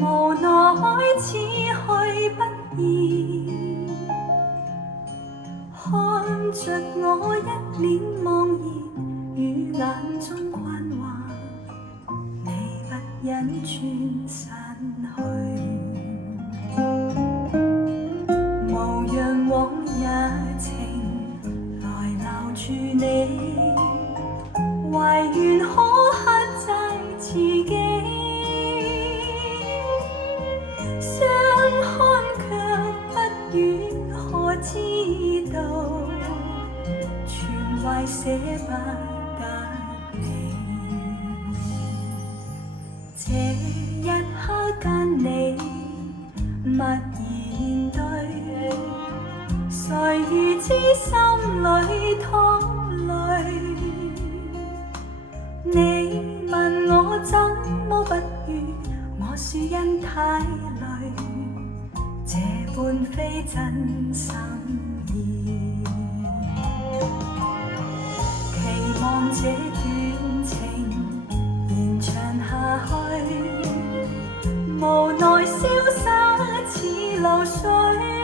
無奈此去不易，看着我一臉茫然與眼中困惑，你不忍轉身去，無讓往日情來留住你，懷願可克制自己，相看卻不願可知道，全懷捨不得你。這一刻間你默然對，誰如知心裏淌淚？你問我怎麼不語，我說因太累，這般非真心意。期望這段情延長下去，無奈瀟灑似流水。